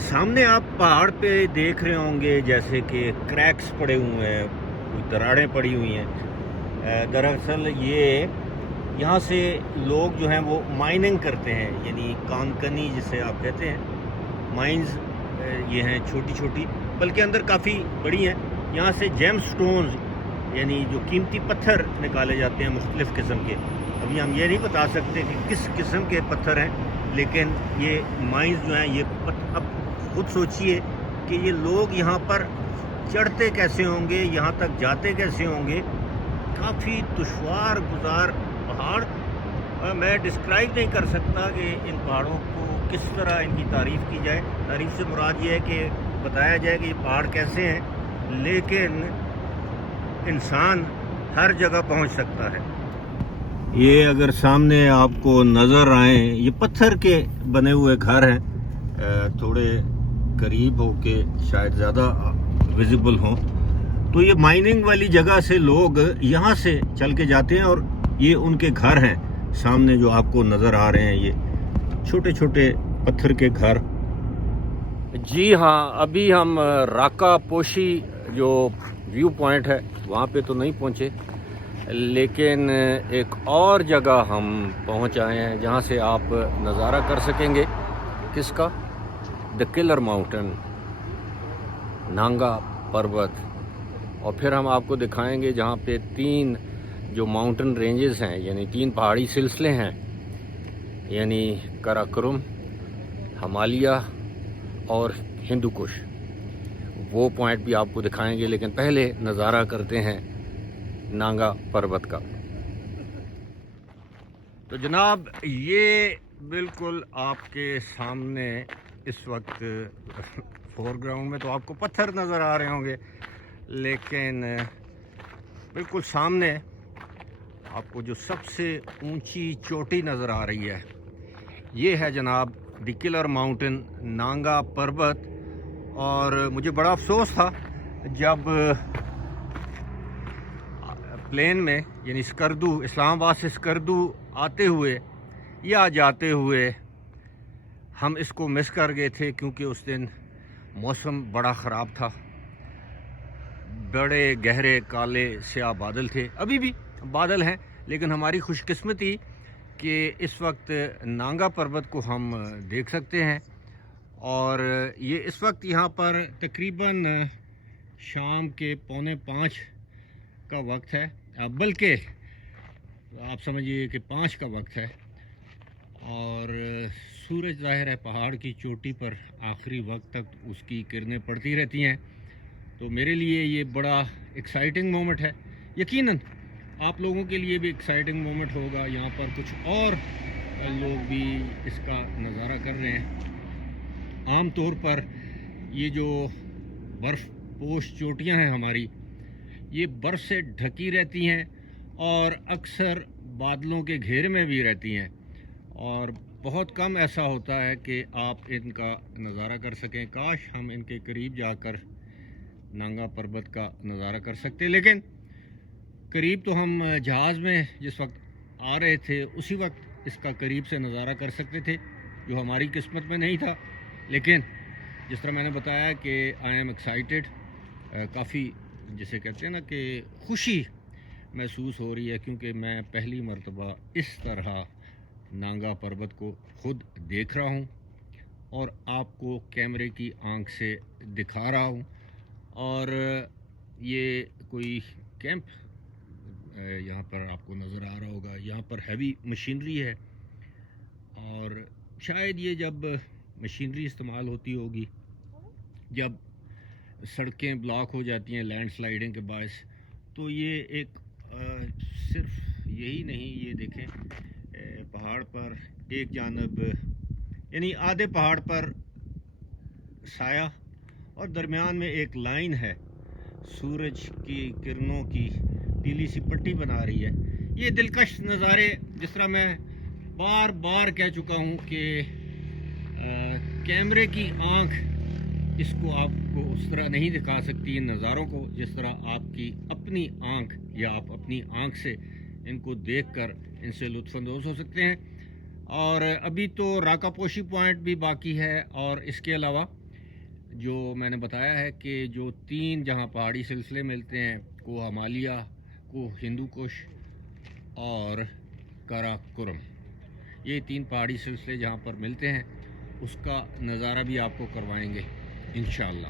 सामने आप पहाड़ पे देख रहे होंगे जैसे कि क्रैक्स पड़े हुए हैं, दरारें पड़ी हुई हैं। दरअसल ये यहाँ से लोग जो हैं वो माइनिंग करते हैं, यानी कानकनी जिसे आप कहते हैं। माइंस ये हैं छोटी छोटी, बल्कि अंदर काफ़ी बड़ी हैं। यहाँ से जेम स्टोन्स यानी जो कीमती पत्थर निकाले जाते हैं मुख्तलिफ़ किस्म के। अभी हम ये नहीं बता सकते कि किस किस्म के पत्थर हैं, लेकिन ये माइंस जो हैं ये अब खुद सोचिए कि ये लोग यहाँ पर चढ़ते कैसे होंगे, यहाँ तक जाते कैसे होंगे। काफ़ी दुश्वार गुजार पहाड़। मैं डिस्क्राइब नहीं कर सकता कि इन पहाड़ों को किस तरह इनकी तारीफ़ की जाए। तारीफ़ से मुराद ये है कि बताया जाए कि ये पहाड़ कैसे हैं, लेकिन इंसान हर जगह पहुंच सकता है। ये अगर सामने आपको नज़र आए, ये पत्थर के बने हुए घर हैं, थोड़े करीब हो के शायद ज़्यादा विजिबल हों। तो ये माइनिंग वाली जगह से लोग यहाँ से चल के जाते हैं और ये उनके घर हैं। सामने जो आपको नज़र आ रहे हैं ये छोटे छोटे पत्थर के घर। जी हाँ, अभी हम राका पोशी जो व्यू पॉइंट है वहाँ पे तो नहीं पहुँचे, लेकिन एक और जगह हम पहुँच आए हैं जहाँ से आप नज़ारा कर सकेंगे। किसका? द किलर माउंटेन, नांगा पर्वत। और फिर हम आपको दिखाएंगे जहाँ पे 3 जो माउंटेन रेंजेस हैं, यानी 3 पहाड़ी सिलसिले हैं, यानी काराकोरम, हिमालय और हिंदू कुश। वो पॉइंट भी आपको दिखाएंगे, लेकिन पहले नज़ारा करते हैं नांगा पर्वत का। तो जनाब ये बिल्कुल आपके सामने इस वक्त फोरग्राउंड में तो आपको पत्थर नज़र आ रहे होंगे, लेकिन बिल्कुल सामने आपको जो सबसे ऊंची चोटी नज़र आ रही है ये है जनाब द किलर माउंटेन, नांगा पर्वत। और मुझे बड़ा अफसोस था जब प्लेन में यानी स्कर्दू, इस्लामाबाद से स्कर्दू आते हुए या जाते हुए हम इसको मिस कर गए थे, क्योंकि उस दिन मौसम बड़ा ख़राब था। बड़े गहरे काले स्याह बादल थे, अभी भी बादल हैं, लेकिन हमारी खुशकिस्मती कि इस वक्त नांगा पर्वत को हम देख सकते हैं। और ये इस वक्त यहाँ पर तकरीबन शाम के 4:45 का वक्त है, बल्कि आप समझिए कि 5 का वक्त है। और सूरज ज़ाहिर है पहाड़ की चोटी पर आखिरी वक्त तक उसकी किरणें पड़ती रहती हैं। तो मेरे लिए ये बड़ा एक्साइटिंग मोमेंट है। यकीनन आप लोगों के लिए भी एक्साइटिंग मोमेंट होगा। यहाँ पर कुछ और लोग भी इसका नज़ारा कर रहे हैं। आम तौर पर ये जो बर्फ़ पोश चोटियाँ हैं हमारी, ये बर्फ़ से ढकी रहती हैं और अक्सर बादलों के घेरे में भी रहती हैं, और बहुत कम ऐसा होता है कि आप इनका नज़ारा कर सकें। काश हम इनके करीब जाकर नांगा पर्वत का नज़ारा कर सकते, लेकिन करीब तो हम जहाज़ में जिस वक्त आ रहे थे उसी वक्त इसका करीब से नज़ारा कर सकते थे, जो हमारी किस्मत में नहीं था। लेकिन जिस तरह मैंने बताया कि आई एम एक्साइटेड, काफ़ी जिसे कहते हैं ना कि खुशी महसूस हो रही है, क्योंकि मैं पहली मर्तबा इस तरह नांगा पर्वत को खुद देख रहा हूँ और आपको कैमरे की आंख से दिखा रहा हूँ। और ये कोई कैंप यहाँ पर आपको नज़र आ रहा होगा। यहाँ पर हैवी मशीनरी है, और शायद ये जब मशीनरी इस्तेमाल होती होगी, जब सड़कें ब्लॉक हो जाती हैं लैंडस्लाइडिंग के बायस, तो ये एक सिर्फ यही नहीं, ये देखें पहाड़ पर एक जानब यानी आधे पहाड़ पर साया और दरमियान में एक लाइन है सूरज की किरणों की पीली सी पट्टी बना रही है। ये दिलकश नज़ारे, जिस तरह मैं बार बार कह चुका हूँ कि कैमरे की आंख इसको आपको उस तरह नहीं दिखा सकती इन नज़ारों को, जिस तरह आपकी अपनी आंख या आप अपनी आंख से इनको देखकर इनसे लुत्फ़अंदोज़ हो सकते हैं। और अभी तो राका पोशी पॉइंट भी बाकी है, और इसके अलावा جو میں نے بتایا ہے کہ جو 3 جہاں پہاڑی سلسلے ملتے ہیں، کوہ ہمالیہ، کوہ ہندو کش اور کراکورم، یہ 3 پہاڑی سلسلے جہاں پر ملتے ہیں اس کا نظارہ بھی آپ کو کروائیں گے انشاءاللہ۔